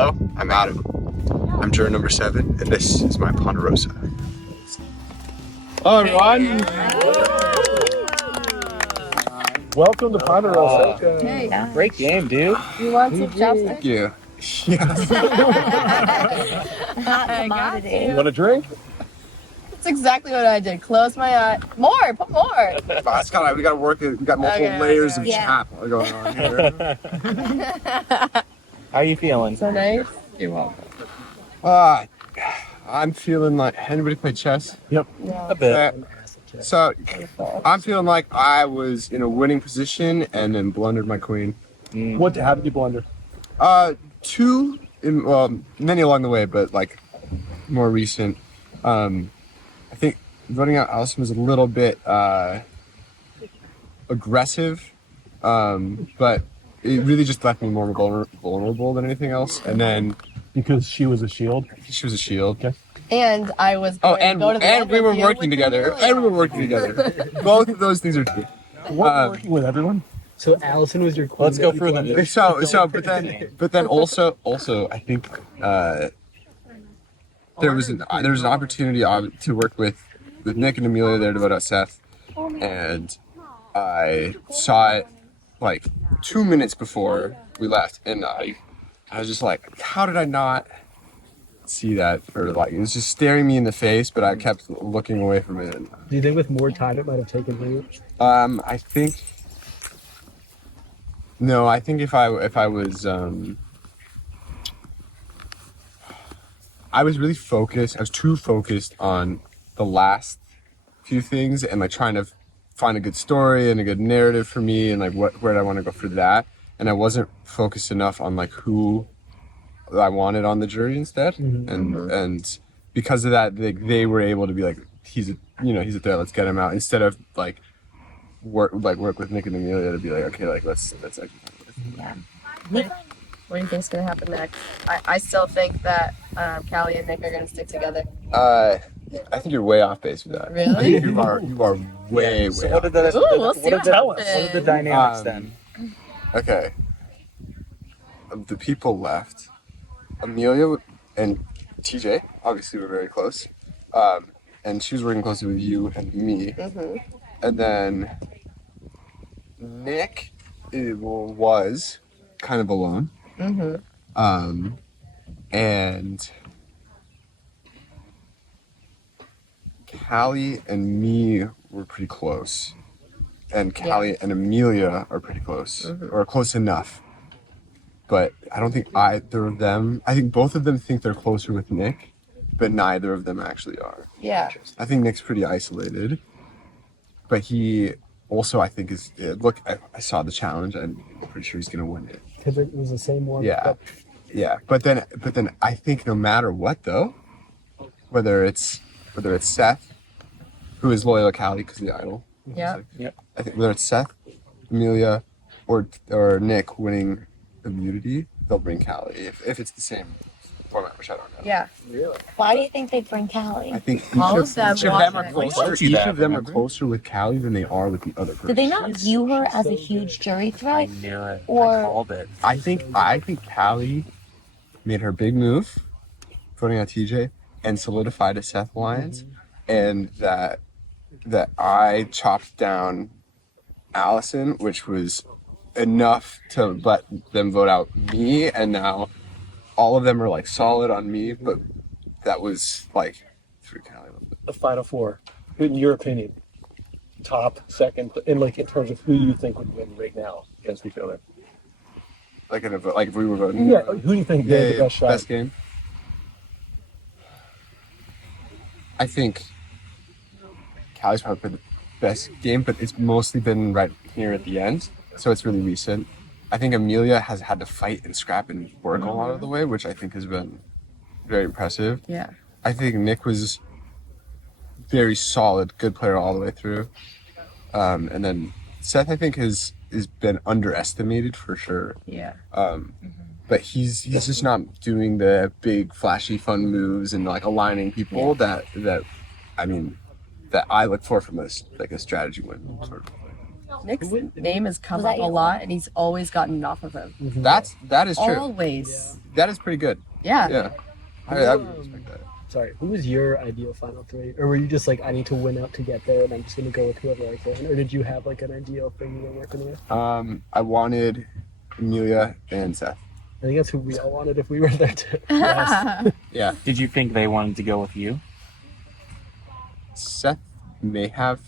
Hello, I'm Adam. I'm juror number 7, and this is my Ponderosa. Hello, everyone. Welcome to Ponderosa. Hey, Great game, dude. you want some chopsticks? Thank you. Yes. Hot commodity. You want a drink? That's exactly what I did. Close my eye. More, put more. We gotta work it. We got multiple layers of Yeah. chap going on here. How are you feeling? So nice. You're welcome. I'm feeling like, anybody play chess? Yep. No. A bit. So, I'm feeling like I was in a winning position and then blundered my queen. How did you blunder? Many along the way, but like more recent. I think voting out Allison was a little bit aggressive, but it really just left me more vulnerable than anything else. And then Because she was a shield. she was a shield. Okay. And I was Oh, going to go to the and we were interview working with together. Amelia. And we were working together. Both of those things are true. Working with everyone. So Allison was your queen. Let's go through them. But then also, I think there was an opportunity to work with Nick and Amelia there to vote out Seth, and I saw it like 2 minutes before we left, and I was just like, how did I not see that? Or like, it was just staring me in the face, but I kept looking away from it. Do you think with more time it might have taken root? I think if I was I was really focused. I was too focused on the last few things and like trying to find a good story and a good narrative for me and like where I want to go for that. And I wasn't focused enough on like who I wanted on the jury instead. And because of that, they were able to be like, he's a threat. Let's get him out instead of like work with Nick and Amelia to be like, okay, like let's actually. Yeah. What do you think's gonna happen next? I still think that Callie and Nick are gonna stick together. I think you're way off base with that. Really? I think you are way So off. what did the Ooh, we'll see what tell us? happens. What are the dynamics then? Okay. Of the people left, Amelia and TJ obviously were very close, and she was working closely with you and me. And then Nick was kind of alone. And Callie and me were pretty close. And Callie and Amelia are pretty close, or close enough. But I don't think either of them, I think both of them think they're closer with Nick, but neither of them actually are. Yeah. I think Nick's pretty isolated, but he also, I think, is, I saw the challenge, and I'm pretty sure he's going to win it. Because it was the same one. Yeah. Yeah. But then I think no matter what, though, whether it's Seth, who is loyal to Callie because of the idol. Yeah. I think whether it's Seth, Amelia, or Nick winning immunity, they'll bring Callie if it's the same format, which I don't know. Yeah. Why do you think they bring Callie? I think All of them each of want them are it. closer. Each of them are closer with Callie than they are with the other person. Did they not view her as a huge jury threat? knew it. Or- Called it. I think Callie made her big move, voting out TJ, and solidified a Seth alliance, and that I chopped down Allison, which was enough to let them vote out me, and now all of them are like solid on me, but that was like through Callie a little bit. The final four, in your opinion, top, second, in terms of who you think would win right now against each other. Like in a vote, like if we were voting. Yeah, who do you think gave the best shot? Best game. I think Callie's probably played the best game, but it's mostly been right here at the end, so it's really recent. I think Amelia has had to fight and scrap and work a lot of the way, which I think has been very impressive. Yeah. I think Nick was very solid, good player all the way through. And then Seth, I think, has been underestimated for sure. Yeah. But he's just not doing the big, flashy, fun moves and like aligning people that I look for from a strategy win sort of. Nick's name has come Was that up a you? lot, and he's always gotten off of him. That is true. Always. that is pretty good. Yeah. Yeah, I would respect that. Sorry, who was your ideal final three? Or were you just like, I need to win out to get there and I'm just going to go with whoever I can? Or did you have like an ideal thing you were working with? I wanted Amelia and Seth. I think that's who we all wanted if we were there too. Yeah, Did you think they wanted to go with you? Seth may have.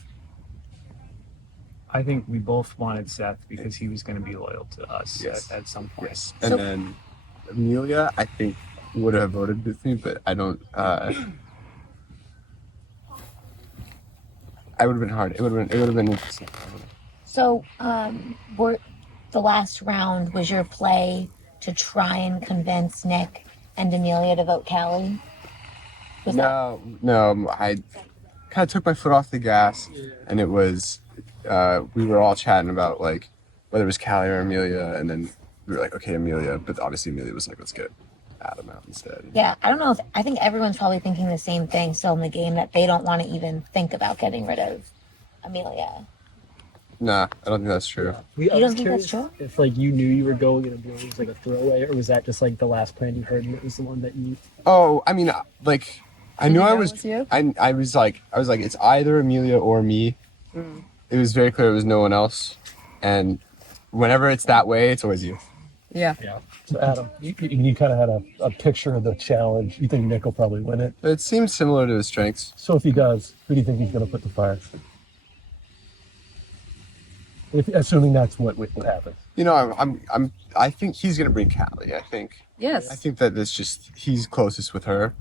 I think we both wanted Seth because he was going to be loyal to us Yes. at some point. Yes, and then Amelia, I think, would have voted with me, but I don't. I would have been hard. It would have been interesting. So, the last round was your play to try and convince Nick and Amelia to vote Callie? No, I kind of took my foot off the gas, and it was we were all chatting about like whether it was Callie or Amelia, and then we were like, okay, Amelia, but obviously Amelia was like, let's get Adam out instead. Yeah, I don't know if I think everyone's probably thinking the same thing still in the game, that they don't want to even think about getting rid of Amelia. Nah, I don't think that's true. You don't think that's true? If like you knew you were going and it was like a throwaway, or was that just like the last plan you heard and it was the one that you? Oh, I mean, like, I knew I was. It was you? I was like, it's either Amelia or me. It was very clear it was no one else, and whenever it's that way, it's always you. Yeah. So Adam, you kind of had a picture of the challenge. You think Nick will probably win it. It seems similar to his strengths. So if he does, who do you think he's going to put to fire? Assuming that's what happens. You know, I think he's gonna bring Callie. I think Yes. that it's just he's closest with her.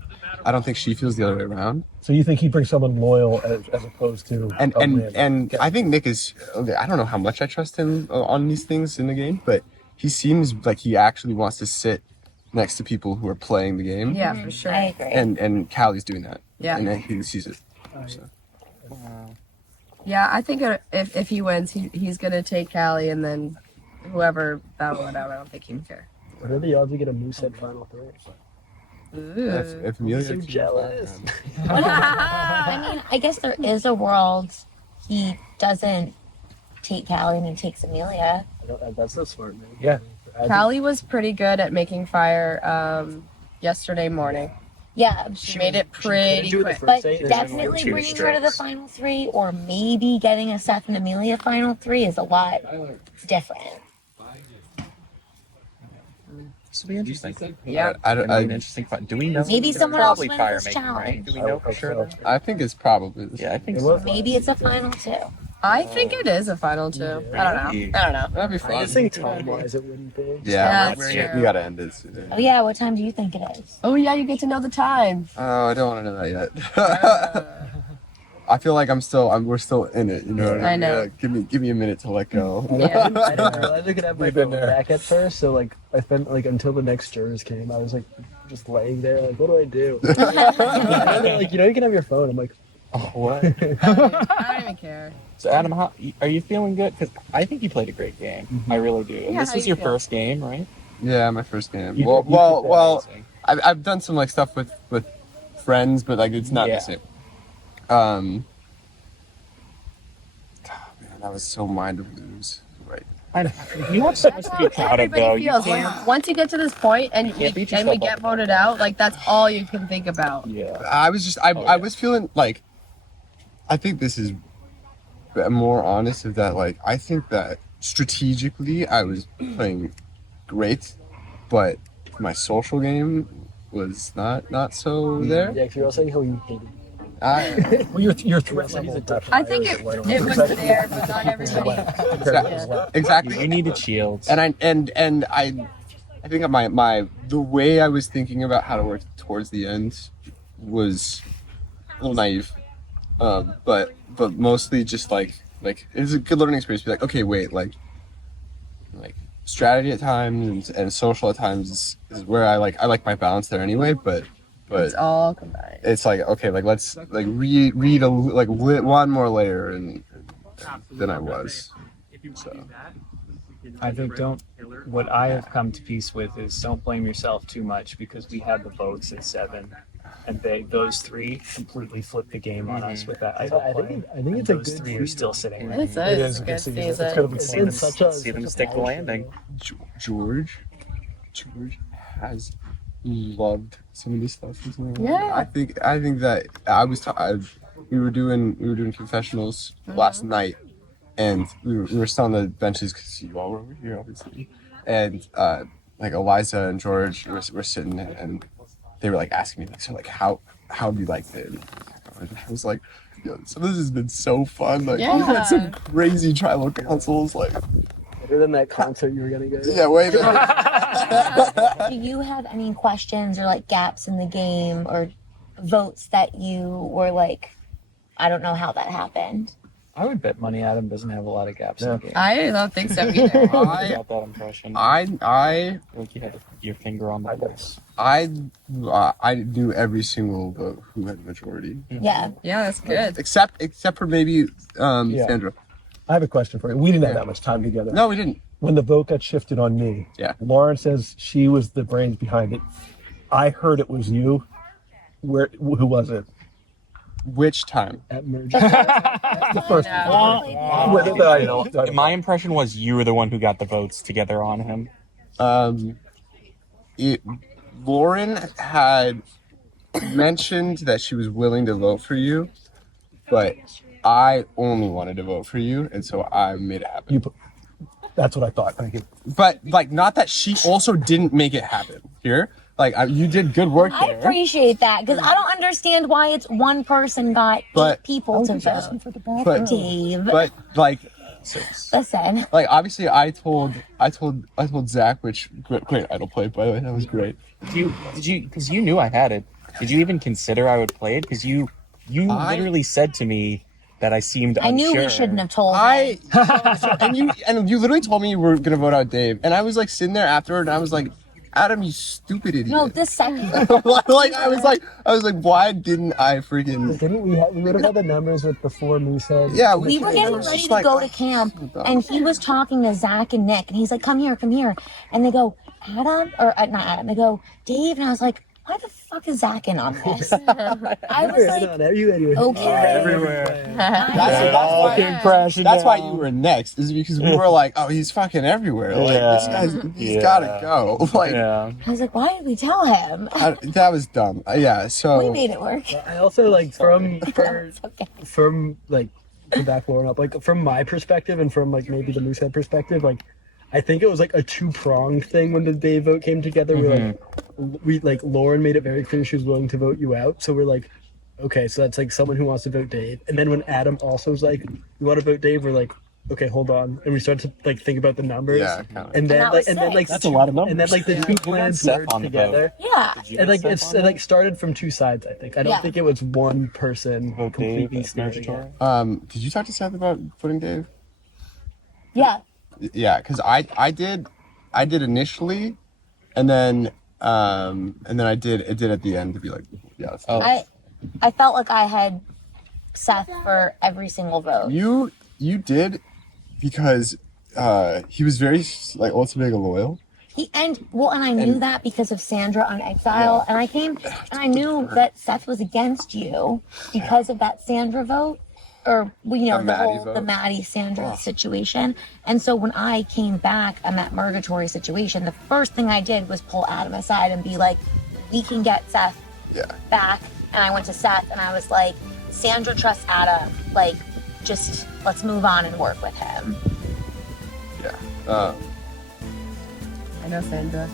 I don't think she feels the other way around. So you think he brings someone loyal as opposed to And a random? and I think Nick is. Okay, I don't know how much I trust him on these things in the game, but he seems like he actually wants to sit next to people who are playing the game. Yeah, for sure. I agree. And Callie's doing that. Yeah. And he sees it. So. Yeah, I think if he wins, he's gonna take Callie, and then whoever battle it out, I don't think he would care. What are the odds we get a Moosehead final three? If Amelia, So jealous. I mean, I guess there is a world he doesn't take Callie and he takes Amelia. That's so smart, man. Yeah. Callie was pretty good at making fire yesterday morning. Yeah, She made it pretty do it the quick. first but day, definitely two bringing her to the strikes. final three, or maybe getting a Seth and Amelia final three, is a lot different. This will be interesting. Yeah. I An interesting fight. Do we know? Maybe It's someone else probably wins fire this making, challenge. right? Do we know for sure? so. I think it's probably. Yeah, I think It so. was- Maybe it's a final two. I think it is a final two. I don't know. That'd be fun. I just think time-wise it wouldn't be. Yeah, That's we true. gotta end it soon. Oh yeah, what time do you think it is? Oh yeah, you get to know the time. Oh, I don't want to know that yet. I feel like we're still in it. You know. What I know. Give me a minute to let go. Yeah. I didn't realize I could have my We've been phone there. back at first, so like I spent like until the next jurors came, I was like just laying there, like what do I do? And they're like, you can have your phone. I'm like, Oh, what? I don't even care. So, Adam, are you feeling good? Because I think you played a great game. I really do. And Yeah, this how was you your feel? first game, right? Yeah, my first game. You- Well, you well, did well. Amazing. I've done some like stuff with friends, but like it's not Yeah. the same. Man, I was so mind to lose. Right. I know. You have so much to be proud of, though. Everybody You feels can't. like once you get to this point and Can't beat we yourself get up. voted out, like that's all you can think about. Yeah. I was just I yeah. was feeling like I think this is more honest of that like I think that strategically I was playing great, but my social game was not so there. yeah, 'cause you're all saying how you hated. Well, your threat He's a level. different- I think it was there, but not everybody. Exactly. You needed shields. And I think the way I was thinking about how to work towards the end was a little naive, but mostly just like it's a good learning experience. Be like, okay, wait, like strategy at times and social at times is where I like my balance there anyway. But It's all combined. it's like okay, like let's like read one more layer and than I was. So. I think what I have come to peace with is don't blame yourself too much, because we had the votes at 7 and those three completely flipped the game on us with that idle I play. think it's And a those good three are still sitting there. It's It a is a good good season. It's season. gonna be It's fun. been such a See them such a stick the polished landing. game. George. has loved some of this stuff. Yeah. I think that we were doing confessionals last night, and we were still on the benches because you all were over here, obviously, and like Eliza and George were sitting, and they were like asking me like, so like how do you like it? And I was like, yo, so this has been so fun. Like we've had some crazy tribal councils, like Better than that concert you were gonna go to. yeah, way better. Do you have any questions or like gaps in the game or votes that you were like, I don't know how that happened? I would bet money Adam doesn't have a lot of gaps in the game. I don't think so either. I got that impression. I Like you had your finger on the pulse. I do every single vote who had the majority, Yeah. Yeah, that's good. except for maybe Sandra. I have a question for you. We didn't have that much time together. No, we didn't. When the vote got shifted on me, Yeah. Lauren says she was the brains behind it. I heard it was you. Who was it? Which time? At merge. The first My impression was you were the one who got the votes together on him. Lauren had mentioned that she was willing to vote for you, but I only wanted to vote for you, and so I made it happen. That's what I thought. Thank you. But like, not that she also didn't make it happen here. Like, you did good work I there. appreciate that because I don't understand why it's one person got But- 8 people to vote. But Dave, but like, listen. like obviously, I told Zach, which great idol play, by the way, that was great. Did you? Because you knew I had it. Did you even consider I would play it? Because you literally said to me that I seemed unsure. I knew we shouldn't have told him. And you literally told me you were gonna vote out Dave, and I was like sitting there afterward, and I was like, Adam, you stupid idiot. No, this second. Like I was like, why didn't I freaking? Didn't we? We would have had the numbers with before Moosehead. Yeah, We were getting ready to go to camp, and he was talking to Zach and Nick, and he's like, come here. And they go, Adam? Or not Adam. They go, Dave. And I was like, why the fuck is Zach in on this? I was like, okay. Everywhere. That's why you were next, is because we were like, oh, he's fucking everywhere. Like this guy's, he's gotta go. Like, I was like, why did we tell him? that was dumb. Yeah, so We made it work. I also like from Okay. like to back Lauren up, like from my perspective and from like maybe the Moosehead perspective, like I think it was like a 2-pronged thing when the Dave vote came together. We like Lauren made it very clear she was willing to vote you out, so we're like, okay, so that's like someone who wants to vote Dave. And then when Adam also was like, you want to vote Dave, we're like, okay, hold on, and we started to like think about the numbers. Yeah, kind of. and then that like was and then like That's a lot of numbers. and then like the two plans Seth merged on the together. Yeah. And like it like started from 2 sides. I think I don't Yeah. think it was one person Vote Dave completely at steering it. Mergatory. Did you talk to Seth about voting Dave? Yeah. Yeah, because I did initially, and then I did at the end to be like, yeah. Let's do it. I felt like I had Seth for every single vote. You did, because he was very like ultimately loyal. And I knew that because of Sandra on Exile, and I came and I knew that Seth was against you because of that Sandra vote, or the Maddie Sandra situation. And so when I came back on that Murgatory situation, the first thing I did was pull Adam aside and be like, we can get Seth back. And I went to Seth and I was like, Sandra trusts Adam, like just let's move on and work with him. Yeah. I know Sandra.